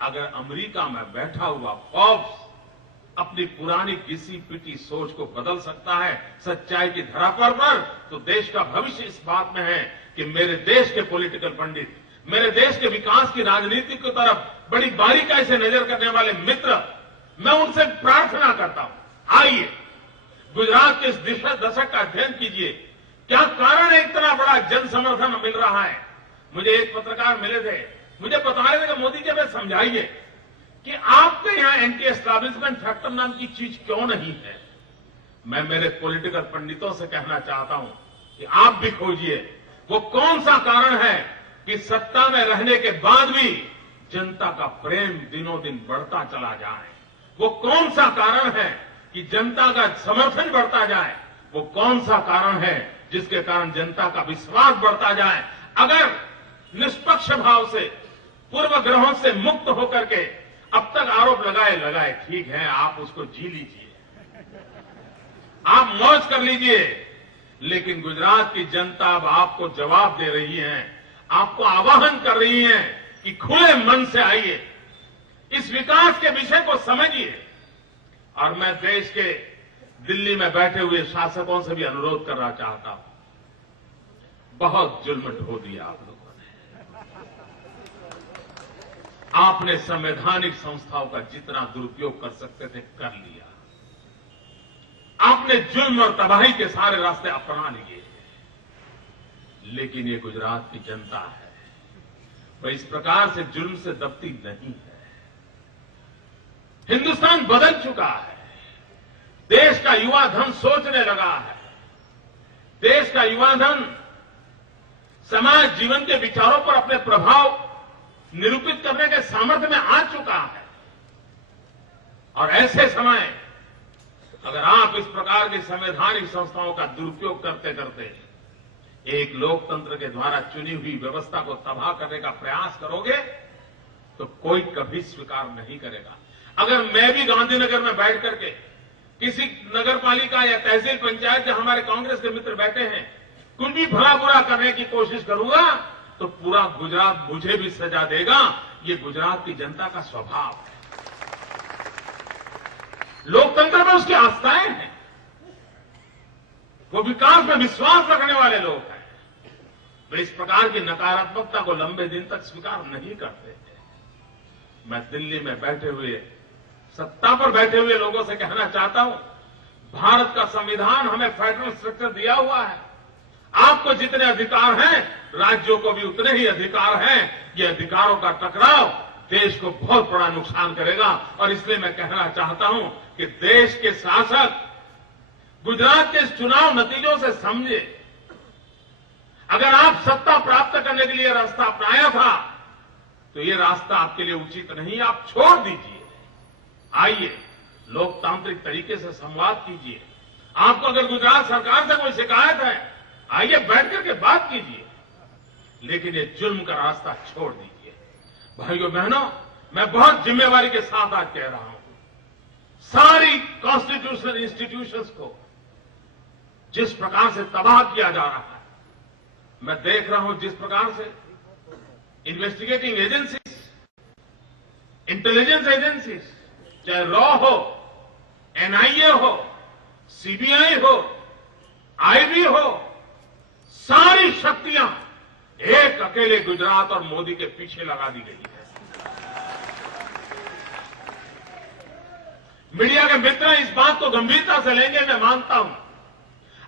अगर अमेरिका में बैठा हुआ फॉर्ब्स अपनी पुरानी घिसी पिटी सोच को बदल सकता है सच्चाई की धरातल पर, तो देश का भविष्य इस बात में है कि मेरे देश के पॉलिटिकल पंडित, मेरे देश के विकास की राजनीति की तरफ बड़ी बारीकाई से नजर करने वाले मित्र, मैं उनसे प्रार्थना करता हूं, आइए गुजरात के इस दशक का अध्ययन कीजिए। क्या कारण है इतना बड़ा जन समर्थन मिल रहा है? मुझे एक पत्रकार मिले थे, मुझे बता रहे थे कि मोदी जी, हमें समझाइए कि आपके यहां एंटी एस्टैब्लिशमेंट फैक्टर नाम की चीज क्यों नहीं है। मैं मेरे पॉलिटिकल पंडितों से कहना चाहता हूं कि आप भी खोजिए वो कौन सा कारण है कि सत्ता में रहने के बाद भी जनता का प्रेम दिनों दिन बढ़ता चला जाए। वो कौन सा कारण है कि जनता का समर्थन बढ़ता जाए। वो कौन सा कारण है जिसके कारण जनता का विश्वास बढ़ता जाए। अगर निष्पक्ष भाव से, पूर्व ग्रहों से मुक्त होकर के अब तक आरोप लगाए, ठीक है, आप उसको जी लीजिए, आप मौज कर लीजिए, लेकिन गुजरात की जनता अब आपको जवाब दे रही है, आपको आह्वान कर रही है कि खुले मन से आइए, इस विकास के विषय को समझिए। और मैं देश के दिल्ली में बैठे हुए शासकों से भी अनुरोध करना चाहता हूं, बहुत जुल्म ढो दिया आप लोगों ने। आपने संवैधानिक संस्थाओं का जितना दुरुपयोग कर सकते थे कर लिया। आपने जुल्म और तबाही के सारे रास्ते अपना लिए। लेकिन ये गुजरात की जनता है, वह इस प्रकार से जुल्म से दबती नहीं है। हिंदुस्तान बदल चुका है। देश का युवा धन सोचने लगा है। देश का युवा धन समाज जीवन के विचारों पर अपने प्रभाव निरूपित करने के सामर्थ्य में आ चुका है। और ऐसे समय अगर आप इस प्रकार की संवैधानिक संस्थाओं का दुरुपयोग करते करते एक लोकतंत्र के द्वारा चुनी हुई व्यवस्था को तबाह करने का प्रयास करोगे तो कोई कभी स्वीकार नहीं करेगा। अगर मैं भी गांधीनगर में बैठ करके किसी नगर पालिका या तहसील पंचायत जहां हमारे कांग्रेस के मित्र बैठे हैं, कुछ भी भला बुरा करने की कोशिश करूंगा तो पूरा गुजरात मुझे भी सजा देगा। ये गुजरात की जनता का स्वभाव है। लोकतंत्र में उसकी आस्थाएं हैं। वो विकास में विश्वास रखने वाले लोग हैं। वे इस प्रकार की नकारात्मकता को लंबे दिन तक स्वीकार नहीं करते थे। मैं दिल्ली में बैठे हुए, सत्ता पर बैठे हुए लोगों से कहना चाहता हूं, भारत का संविधान हमें फेडरल स्ट्रक्चर दिया हुआ है। आपको जितने अधिकार हैं, राज्यों को भी उतने ही अधिकार हैं। ये अधिकारों का टकराव देश को बहुत बड़ा नुकसान करेगा। और इसलिए मैं कहना चाहता हूं कि देश के शासक गुजरात के चुनाव नतीजों से समझे। अगर आप सत्ता प्राप्त करने के लिए रास्ता अपनाया था तो ये रास्ता आपके लिए उचित नहीं, आप छोड़ दीजिए। आइए लोकतांत्रिक तरीके से संवाद कीजिए। आपको अगर गुजरात सरकार से कोई शिकायत है, आइए बैठ करके बात कीजिए, लेकिन ये जुल्म का रास्ता छोड़ दीजिए। भाइयों बहनों, मैं बहुत जिम्मेवारी के साथ आज कह रहा हूं, सारी कॉन्स्टिट्यूशनल इंस्टीट्यूशंस को जिस प्रकार से तबाह किया जा रहा है, मैं देख रहा हूं जिस प्रकार से इन्वेस्टिगेटिंग एजेंसीज, इंटेलिजेंस एजेंसीज, चाहे रॉ हो, एनआईए हो, सीबीआई हो, आईबी हो, सारी शक्तियां एक अकेले गुजरात और मोदी के पीछे लगा दी गई है। मीडिया के मित्र इस बात को गंभीरता से लेंगे, मैं मानता हूं।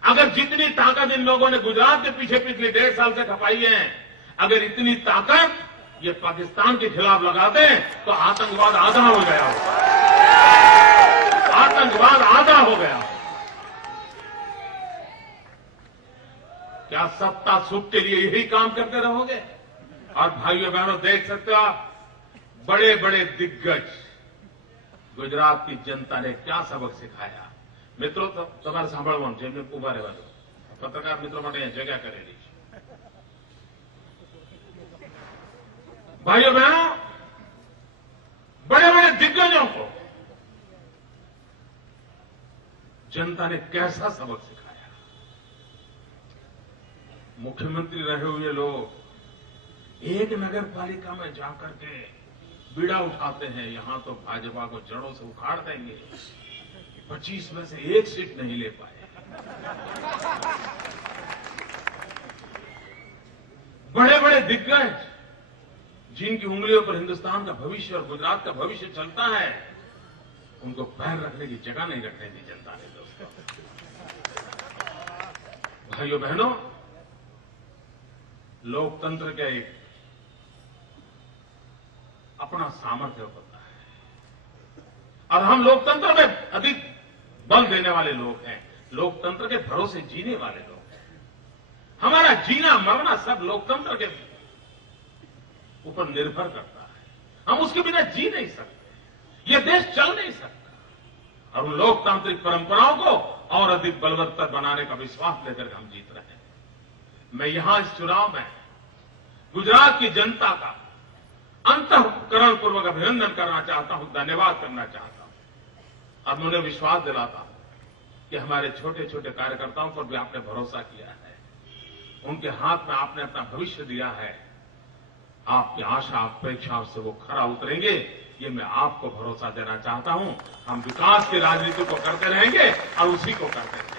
अगर जितनी ताकत इन लोगों ने गुजरात के पीछे पिछले 1.5 साल से खपाई है, अगर इतनी ताकत ये पाकिस्तान के खिलाफ लगा दें तो आतंकवाद आधा हो गया हो। आतंकवाद आधा हो गया। क्या सत्ता सुख के लिए यही काम करते रहोगे? और भाइयों बहनों, देख सकते हो आप, बड़े बड़े दिग्गज गुजरात की जनता ने क्या सबक सिखाया। મિત્રો તમારે સાંભળવાનું છે, એમને ઉભા રહેવા દો। પત્રકાર મિત્રો માટે જગ્યા કરેલી છે। भाइयों बहनों, बड़े बड़े दिग्गजों को जनता ने कैसा सबक सिखाया। मुख्यमंत्री रहे हुए लोग एक नगर पालिका में जाकर के बीड़ा उठाते हैं, यहां तो भाजपा को जड़ों से उखाड़ देंगे। 25 में से एक सीट नहीं ले पाए। बड़े बड़े दिग्गज जिनकी उंगलियों पर हिंदुस्तान का भविष्य और गुजरात का भविष्य चलता है, उनको पैर रखने की जगह नहीं रखने दी जनता ने। दोस्तों, भाइयों बहनों, लोकतंत्र का एक अपना सामर्थ्य होता है और हम लोकतंत्र में अधिक बल देने वाले लोग हैं, लोकतंत्र के भरोसे जीने वाले लोग हैं। हमारा जीना मरना सब लोकतंत्र के ऊपर निर्भर करता है। हम उसके बिना जी नहीं सकते, यह देश चल नहीं सकता। और उन लोकतांत्रिक परंपराओं को और अधिक बलवत्तर बनाने का विश्वास लेकर हम जीत रहे हैं। मैं यहां इस चुनाव में गुजरात की जनता का अंतःकरण पूर्वक अभिनंदन करना चाहता हूं, धन्यवाद करना चाहता हूं और मैं उन्हें विश्वास दिलाता हूं कि हमारे छोटे छोटे कार्यकर्ताओं पर भी आपने भरोसा किया है, उनके हाथ में आपने अपना भविष्य दिया है। आपकी आशा अपेक्षाओं से वो खरा उतरेंगे, ये मैं आपको भरोसा देना चाहता हूं। हम विकास की राजनीति को करते रहेंगे और उसी को करते रहेंगे।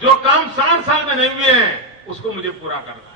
जो काम 60 साल में नहीं हुए हैं उसको मुझे पूरा करना है।